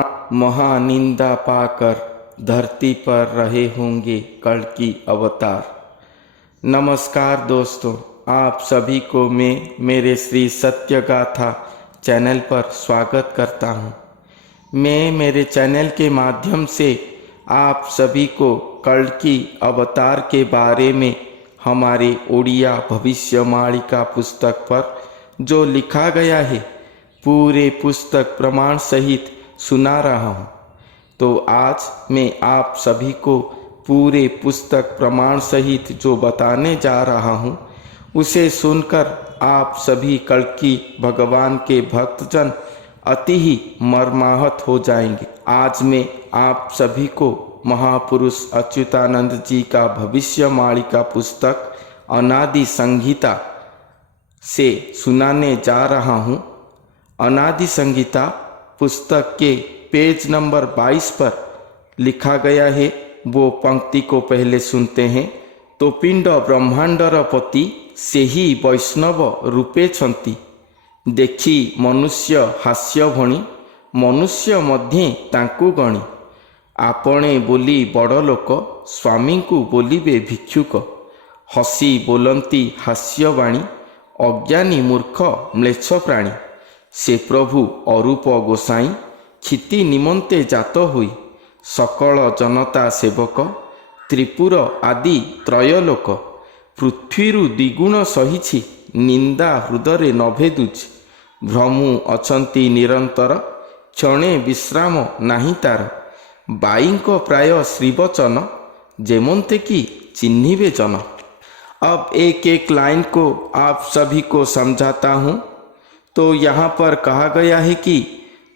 महानिंदा पाकर धरती पर रहे होंगे कल्कि अवतार। नमस्कार दोस्तों, आप सभी को मैं मेरे श्री सत्य गाथा चैनल पर स्वागत करता हूँ। मैं मेरे चैनल के माध्यम से आप सभी को कल्कि अवतार के बारे में हमारे ओडिया भविष्यवाणी पुस्तक पर जो लिखा गया है पूरे पुस्तक प्रमाण सहित सुना रहा हूँ। तो आज मैं आप सभी को पूरे पुस्तक प्रमाण सहित जो बताने जा रहा हूँ उसे सुनकर आप सभी कल्कि भगवान के भक्तजन अति ही मर्माहत हो जाएंगे। आज मैं आप सभी को महापुरुष अच्युतानंद जी का भविष्यवाणी का पुस्तक अनादि संहिता से सुनाने जा रहा हूँ। अनादि संहिता पुस्तक के पेज नंबर 22 पर लिखा गया है। वो पंक्ति को पहले सुनते हैं। तो पिंड ब्रह्मांडर पति से ही वैष्णव रूपे छंती, देखी मनुष्य हास्य भणी मनुष्य मध्य तांकु गणी, आपणे बोली बड़ लोक स्वामी को बोलिबे भिक्षुक, हसी बोलंती हास्यवाणी अज्ञानी मूर्ख म्लेच्छ प्राणी, से प्रभु अरूप गोसाई क्षिति निमंते जात हुई, सकल जनता सेवक त्रिपुर आदि त्रयलोक, पृथ्वीरु द्विगुण सहिछि निंदा हृदय नभेदुछि, भ्रमु अछंती निरंतर क्षणे विश्राम नाही तार, बाईंक प्राय श्रीवचन जेमंते की चिन्हिबे जन। अब एक एक लाइन को आप सभी को समझाता हूँ। तो यहाँ पर कहा गया है कि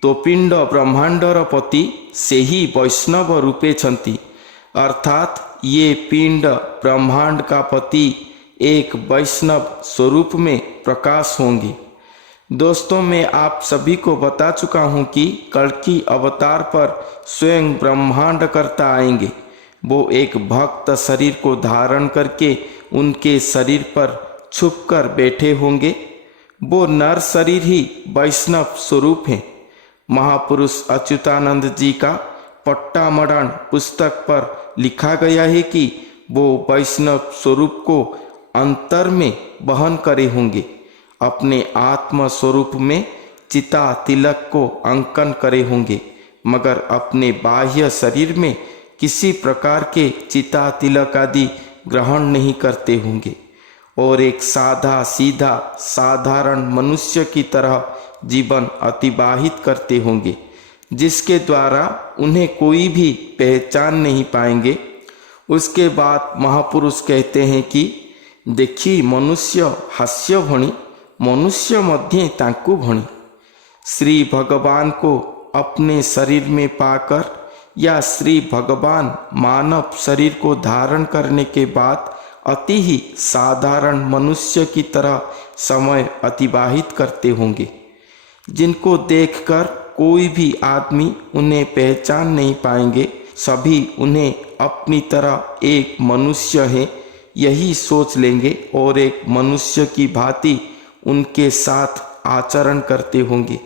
तो पिंड ब्रह्मांडर पति से ही वैष्णव रूपे छंती, अर्थात ये पिंड ब्रह्मांड का पति एक वैष्णव स्वरूप में प्रकाश होंगे। दोस्तों, मैं आप सभी को बता चुका हूँ कि कल्कि अवतार पर स्वयं ब्रह्मांड करता आएंगे। वो एक भक्त शरीर को धारण करके उनके शरीर पर छुपकर बैठे होंगे। वो नर शरीर ही वैष्णव स्वरूप है। महापुरुष अच्युतानंद जी का पट्टामढ़ पुस्तक पर लिखा गया है कि वो वैष्णव स्वरूप को अंतर में वहन करे होंगे, अपने आत्म स्वरूप में चिता तिलक को अंकन करे होंगे, मगर अपने बाह्य शरीर में किसी प्रकार के चिता तिलक आदि ग्रहण नहीं करते होंगे और एक सादा सीधा साधारण मनुष्य की तरह जीवन अतिबाहित करते होंगे, जिसके द्वारा उन्हें कोई भी पहचान नहीं पाएंगे। उसके बाद महापुरुष कहते हैं कि देखी मनुष्य हास्य भणी मनुष्य मध्य तांकु भणी, श्री भगवान को अपने शरीर में पाकर या श्री भगवान मानव शरीर को धारण करने के बाद अति ही साधारण मनुष्य की तरह समय अतिबाहित करते होंगे, जिनको देखकर कोई भी आदमी उन्हें पहचान नहीं पाएंगे। सभी उन्हें अपनी तरह एक मनुष्य है यही सोच लेंगे और एक मनुष्य की भांति उनके साथ आचरण करते होंगे।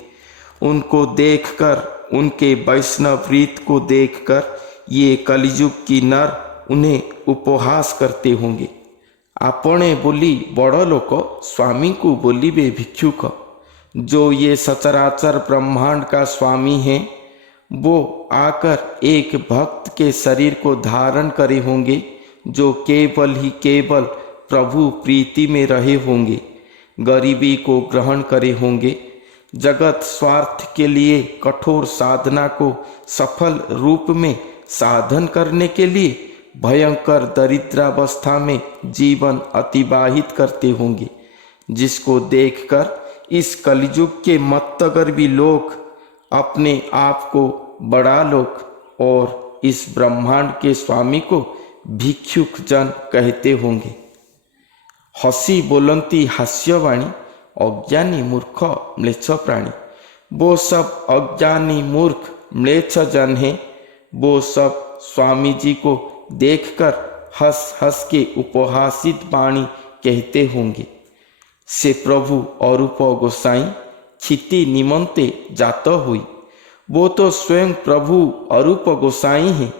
उनको देखकर, उनके वैष्णव रीत को देखकर ये कलियुग की नर उन्हें उपहास करते होंगे। आपणे बोली बड़ लोक स्वामी को बोलिबे भिक्षुक, जो ये सचराचर ब्रह्मांड का स्वामी है वो आकर एक भक्त के शरीर को धारण करे होंगे, जो केवल ही केवल प्रभु प्रीति में रहे होंगे, गरीबी को ग्रहण करे होंगे, जगत स्वार्थ के लिए कठोर साधना को सफल रूप में साधन करने के लिए भयंकर दरिद्रावस्था में जीवन अतिबाहित करते होंगे, जिसको देखकर इस कलियुग के मत्तगर्वी लोग अपने आप को बड़ा लोग और इस ब्रह्मांड के स्वामी को भिक्षुक जन कहते होंगे। हसी बोलंती हास्यवाणी अज्ञानी मूर्ख म्लेच्छ प्राणी, वो सब अज्ञानी मूर्ख म्लेच्छ जन हैं। वो सब स्वामी जी को देखकर हंस हंस के उपहासित वाणी कहते होंगे। से प्रभु अरूप गोसाई क्षिति निमंते जात हुई, वो तो स्वयं प्रभु अरूप गोसाई हैं,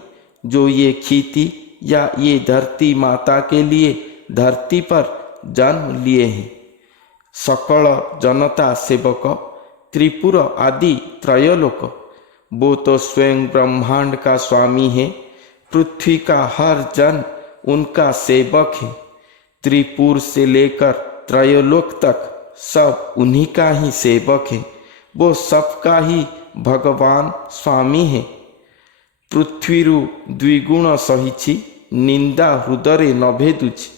जो ये खेती या ये धरती माता के लिए धरती पर जन्म लिए हैं। सकल जनता सेवक त्रिपुर आदि त्रयलोक, वो तो स्वयं ब्रह्मांड का स्वामी है। पृथ्वी का हर जन उनका सेवक है। त्रिपुर से लेकर त्रयलोक तक सब उन्हीं का ही सेवक है। वो सबका ही भगवान स्वामी है। पृथ्वीरु द्विगुण सहिछि, निंदा हृदय न भेदुछि।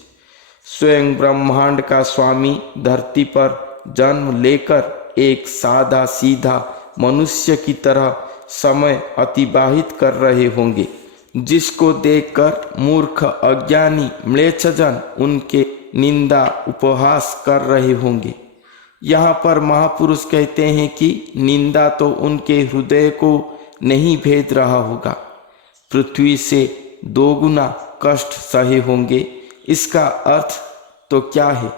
स्वयं ब्रह्मांड का स्वामी धरती पर जन्म लेकर एक सादा सीधा मनुष्य की तरह समय अतिबाहित कर रहे होंगे, जिसको देखकर मूर्ख अज्ञानी म्लेच्छजन उनके निंदा उपहास कर रहे होंगे। यहाँ पर महापुरुष कहते हैं कि निंदा तो उनके हृदय को नहीं भेद रहा होगा, पृथ्वी से 2 गुना कष्ट सहे होंगे। इसका अर्थ तो क्या है?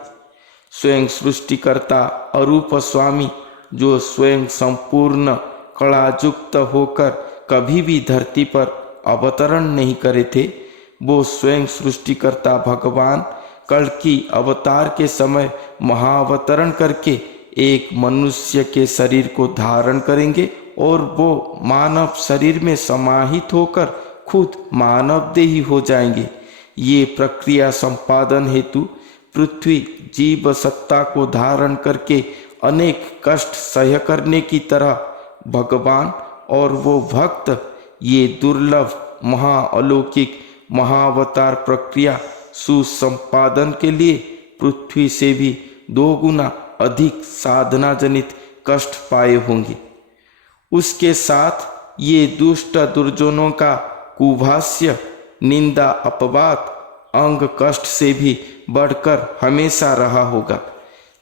स्वयं सृष्टिकर्ता अरूप स्वामी, जो स्वयं संपूर्ण कलायुक्त होकर कभी भी धरती पर अवतरण नहीं करे थे, वो स्वयं सृष्टिकर्ता भगवान कल्कि अवतार के समय महाअवतरण करके एक मनुष्य के शरीर को धारण करेंगे और वो मानव शरीर में समाहित होकर खुद मानव देही हो जाएंगे। ये प्रक्रिया संपादन हेतु पृथ्वी जीव सत्ता को धारण करके अनेक कष्ट सह्य करने की तरह भगवान और वो भक्त ये दुर्लभ महाअलौकिक महाअवतार प्रक्रिया सुसंपादन के लिए पृथ्वी से भी 2 गुना अधिक साधना जनित कष्ट पाए होंगे। उसके साथ ये दुष्ट दुर्जनों का कुभाष्य, निंदा, अपवाद, अंग कष्ट से भी बढ़कर हमेशा रहा होगा,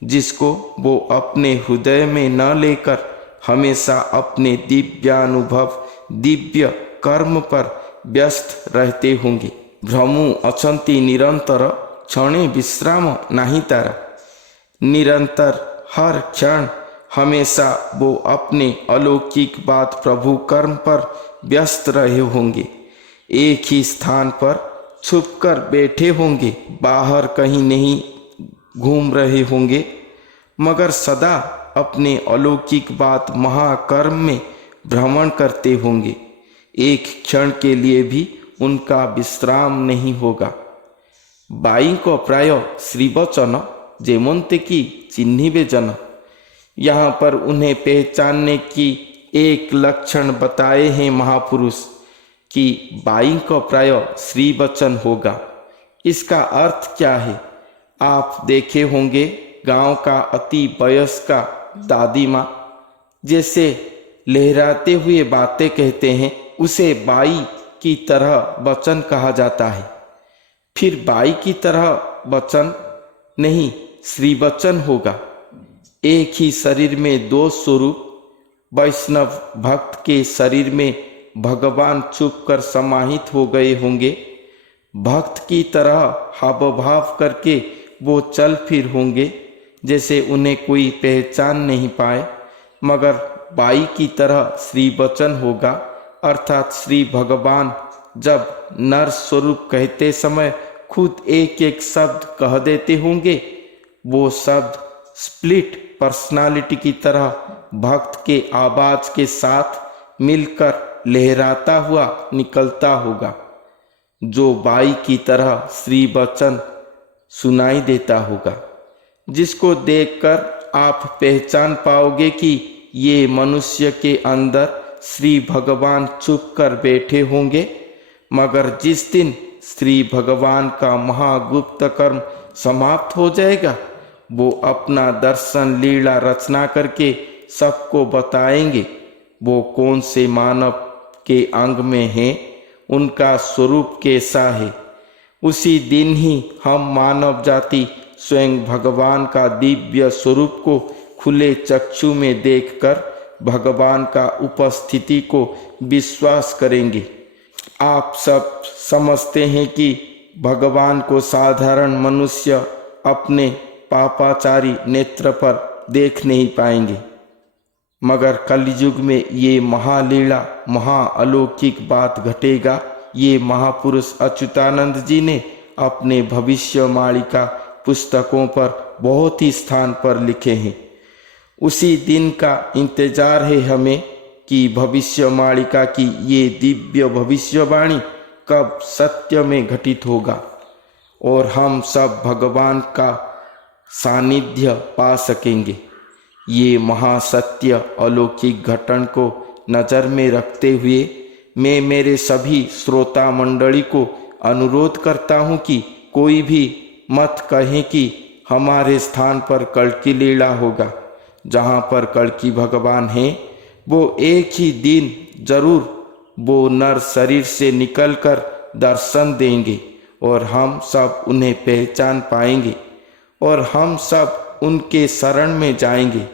जिसको वो अपने हृदय में न लेकर हमेशा अपने दिव्यानुभव दिव्य कर्म पर व्यस्त रहते होंगे। भ्रमु अचंती निरंतर, क्षणे विश्राम नहीं तारा। निरंतर हर क्षण हमेशा वो अपने अलौकिक बात प्रभु कर्म पर व्यस्त रहे होंगे। एक ही स्थान पर छुपकर बैठे होंगे, बाहर कहीं नहीं घूम रहे होंगे, मगर सदा अपने अलौकिक बात महाकर्म में भ्रमण करते होंगे। एक क्षण के लिए भी उनका विश्राम नहीं होगा। बाई को प्राय श्रीवचन जेमंते की चिन्हिबे जन। यहाँ पर उन्हें पहचानने की एक लक्षण बताए हैं महापुरुष कि बाई को प्राय श्रीवचन होगा। इसका अर्थ क्या है? आप देखे होंगे गांव का अति वयस्का दादी माँ जैसे लहराते हुए बातें कहते हैं, उसे बाई की तरह वचन कहा जाता है। फिर बाई की तरह वचन नहीं, श्री वचन होगा। एक ही शरीर में 2 स्वरूप, वैष्णव भक्त के शरीर में भगवान छुपकर समाहित हो गए होंगे। भक्त की तरह हाव भाव करके वो चल फिर होंगे जैसे उन्हें कोई पहचान नहीं पाए, मगर बाई की तरह श्री वचन होगा, अर्थात श्री भगवान जब नर स्वरूप कहते समय खुद एक एक शब्द कह देते होंगे, वो शब्द स्प्लिट पर्सनालिटी की तरह भक्त के आवाज के साथ मिलकर लहराता हुआ निकलता होगा, जो बाई की तरह श्री वचन सुनाई देता होगा, जिसको देखकर आप पहचान पाओगे कि ये मनुष्य के अंदर श्री भगवान छुप कर बैठे होंगे। मगर जिस दिन श्री भगवान का महागुप्त कर्म समाप्त हो जाएगा, वो अपना दर्शन लीला रचना करके सबको बताएंगे वो कौन से मानव के अंग में है, उनका स्वरूप कैसा है। उसी दिन ही हम मानव जाति स्वयं भगवान का दिव्य स्वरूप को खुले चक्षु में देखकर भगवान का उपस्थिति को विश्वास करेंगे। आप सब समझते हैं कि भगवान को साधारण मनुष्य अपने पापाचारी नेत्र पर देख नहीं पाएंगे। मगर कलयुग में ये महालीला महाअलौकिक बात घटेगा, ये महापुरुष अच्युतानंद जी ने अपने भविष्यवाणी पुस्तकों पर बहुत ही स्थान पर लिखे हैं। उसी दिन का इंतजार है हमें कि भविष्यवाणी की ये दिव्य भविष्यवाणी कब सत्य में घटित होगा और हम सब भगवान का सानिध्य पा सकेंगे। ये महासत्य अलौकिक घटन को नज़र में रखते हुए मैं मेरे सभी श्रोता मंडली को अनुरोध करता हूँ कि कोई भी मत कहे कि हमारे स्थान पर कल्कि लीला होगा। जहाँ पर कल्कि भगवान हैं वो एक ही दिन जरूर वो नर शरीर से निकलकर दर्शन देंगे और हम सब उन्हें पहचान पाएंगे और हम सब उनके शरण में जाएंगे।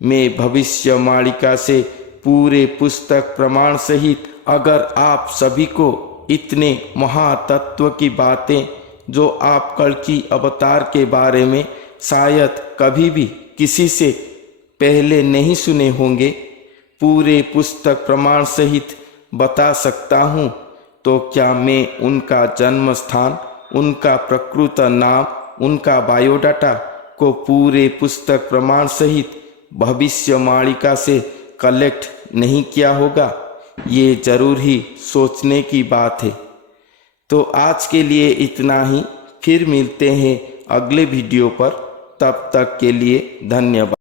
मैं भविष्यवाणी से पूरे पुस्तक प्रमाण सहित अगर आप सभी को इतने महातत्व की बातें जो आप कल्कि अवतार के बारे में शायद कभी भी किसी से पहले नहीं सुने होंगे, पूरे पुस्तक प्रमाण सहित बता सकता हूँ, तो क्या मैं उनका जन्म स्थान, उनका प्रकृत नाम, उनका बायोडाटा को पूरे पुस्तक प्रमाण सहित भविष्यवाणी से कलेक्ट नहीं किया होगा? ये जरूर ही सोचने की बात है। तो आज के लिए इतना ही, फिर मिलते हैं अगले वीडियो पर। तब तक के लिए धन्यवाद।